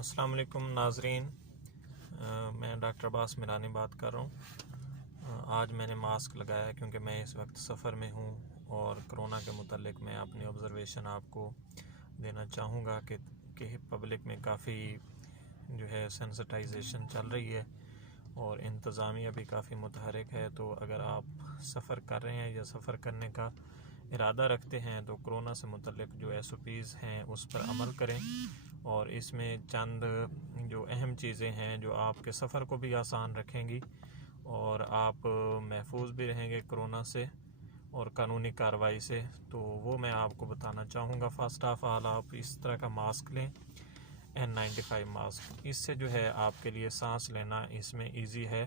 السلام علیکم ناظرین، میں ڈاکٹر عباس میرانی بات کر رہا ہوں۔ آج میں نے ماسک لگایا ہے کیونکہ میں اس وقت سفر میں ہوں اور کرونا کے متعلق میں اپنی آبزرویشن آپ کو دینا چاہوں گا کہ پبلک میں کافی جو ہے سینسٹائزیشن چل رہی ہے اور انتظامیہ بھی کافی متحرک ہے۔ تو اگر آپ سفر کر رہے ہیں یا سفر کرنے کا ارادہ رکھتے ہیں تو کرونا سے متعلق جو SOPs ہیں اس پر عمل کریں، اور اس میں چند جو اہم چیزیں ہیں جو آپ کے سفر کو بھی آسان رکھیں گی اور آپ محفوظ بھی رہیں گے کرونا سے اور قانونی کارروائی سے، تو وہ میں آپ کو بتانا چاہوں گا۔ فرسٹ آف آل آپ اس طرح کا ماسک لیں، N95 ماسک۔ اس سے جو ہے آپ کے لیے سانس لینا اس میں ایزی ہے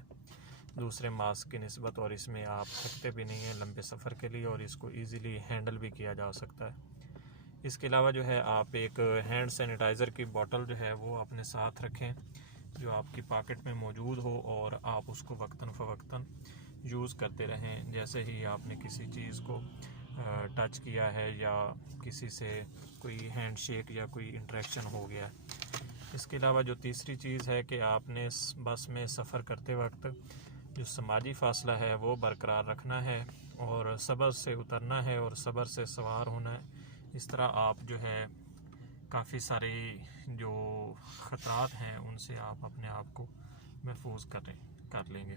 دوسرے ماسک کی نسبت، اور اس میں آپ تھکتے بھی نہیں ہیں لمبے سفر کے لیے، اور اس کو ایزیلی ہینڈل بھی کیا جا سکتا ہے۔ اس کے علاوہ جو ہے آپ ایک ہینڈ سینیٹائزر کی بوٹل جو ہے وہ اپنے ساتھ رکھیں جو آپ کی پاکٹ میں موجود ہو، اور آپ اس کو وقتاً فوقتاً یوز کرتے رہیں جیسے ہی آپ نے کسی چیز کو ٹچ کیا ہے یا کسی سے کوئی ہینڈ شیک یا کوئی انٹریکشن ہو گیا۔ اس کے علاوہ جو تیسری چیز ہے کہ آپ نے بس میں سفر کرتے وقت جو سماجی فاصلہ ہے وہ برقرار رکھنا ہے اور صبر سے اترنا ہے اور صبر سے سوار ہونا ہے۔ اس طرح آپ جو ہے کافی سارے جو خطرات ہیں ان سے آپ اپنے آپ کو محفوظ کر لیں گے۔